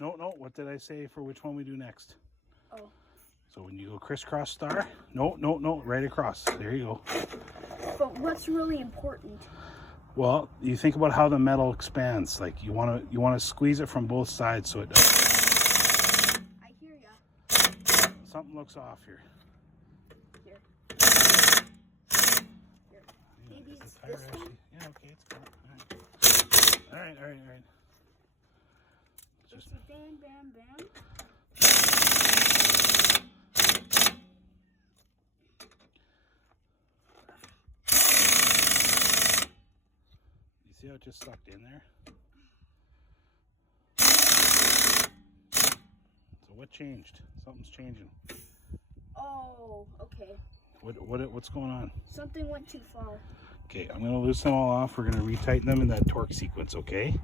No, no. What did I say for which one we do next? Oh. So when you go crisscross star, no, no, no, right across. There you go. But what's really important? Well, you think about how the metal expands. Like you want to squeeze it from both sides so it does. I hear ya. Something looks off here. Here. Here. Maybe Is it's the tire this actually? one? Yeah, okay, it's gone. All right, all right, all right. It's a bam, bam, bam. You see how it just sucked in there? So what changed? Something's changing. Oh, okay. What's going on? Something went too far. Okay, I'm going to loosen them all off. We're going to retighten them in that torque sequence, okay?